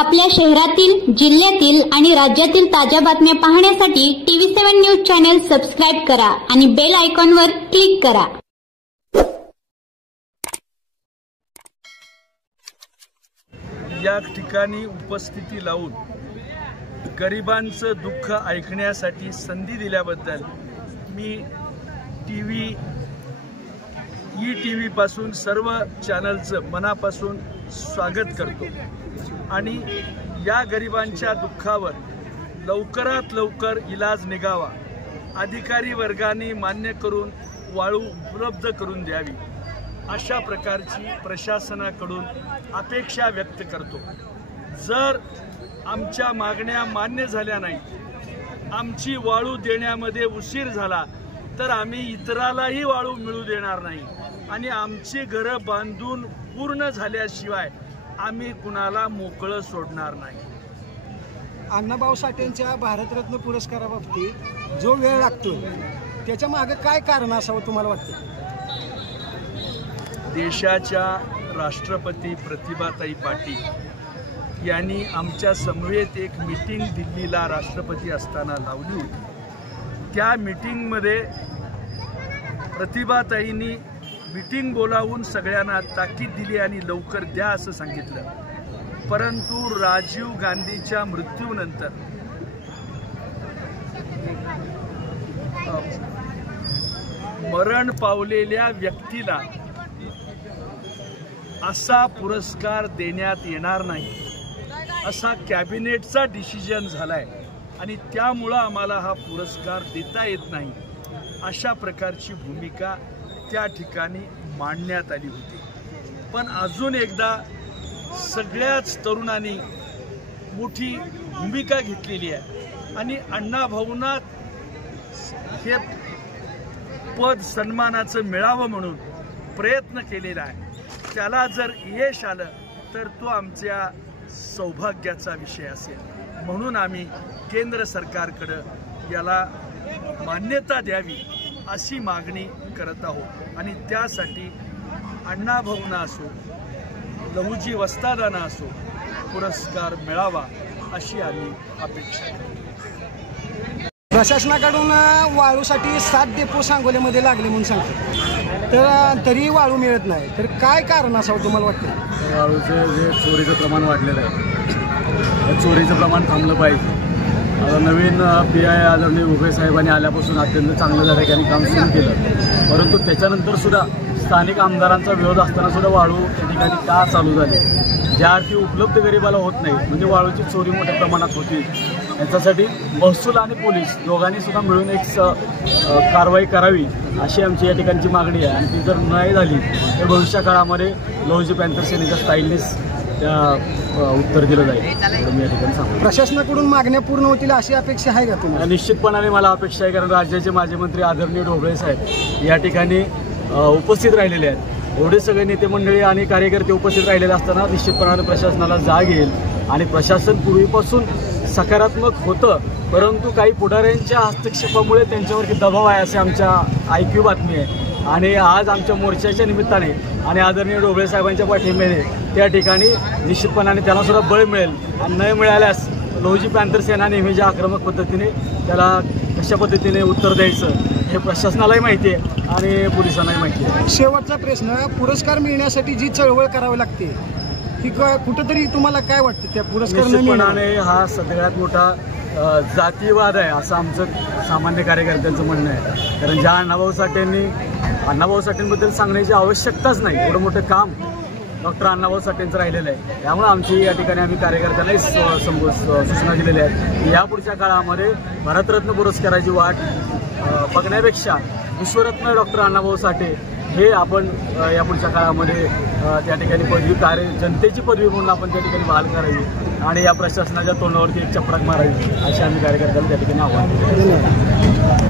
आपल्या शहरातील, जिल्ह्यातील आणि राज्यातील ताज्या बातम्या पाहण्यासाठी TV7 न्यूज चॅनल सबस्क्राइब करा आणि बेल आयकॉनवर क्लिक करा। या ठिकाणी उपस्थिती लावून गरिबांचं दुःख ऐकण्यासाठी संधी दिल्याबद्दल मी ETV पासून सर्व चॅनलचं मनापासून स्वागत करतो आणि या गरिबांच्या दुःखावर लवकरात लवकर इलाज निघावा, अधिकारी वर्गाने मान्य करून वाळू उपलब्ध करून द्यावी अशा प्रकारची प्रशासनाकडून अपेक्षा व्यक्त करतो। जर आमच्या मागण्या मान्य झाल्या नाही, आमची वाळू देण्यामध्ये उशीर झाला तर आम्ही इतरालाही वाळू मिळू देणार नाही आणि आमची घरं बांधून पूर्ण झाल्याशिवाय आम्ही कुणाला मोकळं सोडणार नाही। अण्णाभाऊ साठेंच्या भारतरत्न पुरस्काराबाबतीत जो वेळ लागतो त्याच्या मागे काय कारण असावं तुम्हाला वाटतं? देशाच्या राष्ट्रपती प्रतिभाताई पाटील यांनी आमच्या समवेत एक मीटिंग दिल्लीला राष्ट्रपती असताना लावली होती। त्या मीटिंगमध्ये प्रतिभाताईंनी मीटिंग बोलावून सगळ्यांना ताकीद दिली आणि लवकर द्या असं सांगितलं, परंतु राजीव गांधीच्या मृत्यूनंतर मरण पावलेल्या व्यक्तीला असा पुरस्कार देण्यात येणार नाही असा कॅबिनेटचा डिसिजन झालाय आणि त्यामुळे आम्हाला हा पुरस्कार देता येत नाही अशा प्रकारची भूमिका त्या ठिकाणी मांडण्यात आली होती। पण अजून एकदा सगळ्याच तरुणांनी मोठी भूमिका घेतलेली आहे आणि अण्णाभाऊंना हे पद सन्मानाचं मिळावं म्हणून प्रयत्न केलेला आहे। त्याला जर यश आलं तर तो आमच्या सौभाग्याचा विषय असेल, म्हणून आम्ही केंद्र सरकारकडे याला मान्यता द्यावी अशी मागणी करत आहोत आणि त्यासाठी अण्णाभाऊंना असो, लहुजी वस्तादांना असो पुरस्कार मिळावा अशी आम्ही अपेक्षा करतो। प्रशासनाकडून वाळूसाठी 7 डेपो सांगोल्यामध्ये लागले म्हणून सांगतात, तर तरी वाळू मिळत नाही, तर काय कारण असावं तुम्हाला वाटतं? वाळूचे जे चोरीचं प्रमाण वाढलेलं आहे, चोरीचं प्रमाण थांबलं पाहिजे। आता नवीन PI आदरणीय उभे साहेबांनी आल्यापासून अत्यंत चांगलं झालं, त्यांनी काम सुरू केलं, परंतु त्याच्यानंतर सुद्धा स्थानिक आमदारांचा विरोध असताना सुद्धा वाळू त्या ठिकाणी का चालू झाली? ज्या अर्थी उपलब्ध गरिबाला होत नाही, म्हणजे वाळूची चोरी मोठ्या प्रमाणात होती, याच्यासाठी महसूल आणि पोलीस दोघांनी सुद्धा मिळून एक कारवाई करावी अशी आमची या ठिकाणची मागणी आहे आणि ती जर नाही झाली तर भविष्य काळामध्ये लहुजी पॅन्थर सेनेच्या स्टाईलनेच त्या उत्तर दिलं जाईल मी या ठिकाणी सांगतो। प्रशासनाकडून मागण्या पूर्ण होतील अशी अपेक्षा आहे का तुम्हाला? निश्चितपणाने मला अपेक्षा आहे, कारण राज्याचे माजी मंत्री आदरणीय ढोबळे साहेब या ठिकाणी उपस्थित राहिलेले आहेत। एवढे सगळे नेते मंडळी आणि कार्यकर्ते उपस्थित राहिलेले असताना निश्चितपणाने प्रशासनाला जाग येईल आणि प्रशासन पूर्वीपासून सकारात्मक होतं, परंतु काही पुढाऱ्यांच्या हस्तक्षेपामुळे त्यांच्यावरती दबाव आहे असे आमच्या IQ बातमी आहे आणि आज आमच्या मोर्चाच्या निमित्ताने आणि आदरणीय ढोबळे साहेबांच्या पाठिंब्याने त्या ठिकाणी निश्चितपणाने त्यांना सुद्धा बळ मिळेल आणि न मिळाल्यास लहुजी पॅन्थर सेना नेहमीच्या आक्रमक पद्धतीने त्याला कशा पद्धतीने उत्तर द्यायचं हे प्रशासनालाही माहिती आहे आणि पोलिसांनाही माहिती आहे। शेवटचा प्रश्न, पुरस्कार मिळण्यासाठी जी चळवळ करावी लागते ती कुठंतरी तुम्हाला काय वाटतं? त्या पुरस्कार निश्चितपणाने हा सगळ्यात मोठा जातीयवाद आहे असं आमचं सामान्य कार्यकर्त्यांचं म्हणणं आहे, कारण ज्या अण्णाभाऊ साठेंबद्दल सांगण्याची आवश्यकताच नाही, एवढं मोठं काम डॉक्टर अण्णाभाऊ साठेंचं राहिलेलं आहे। त्यामुळे आमची या ठिकाणी आम्ही कार्यकर्त्यांनाही सूचना दिलेल्या आहेत की यापुढच्या काळामध्ये भारतरत्न पुरस्काराची वाट बघण्यापेक्षा विश्वरत्न डॉक्टर अण्णाभाऊ साठे हे आपण यापुढच्या काळामध्ये त्या ठिकाणी पदवी जनतेची पदवी म्हणून आपण त्या ठिकाणी बहाल करावी आणि या प्रशासनाच्या तोंडावरती एक चपराक मारावी अशी आम्ही कार्यकर्त्यांना त्या ठिकाणी आव्हान दिले।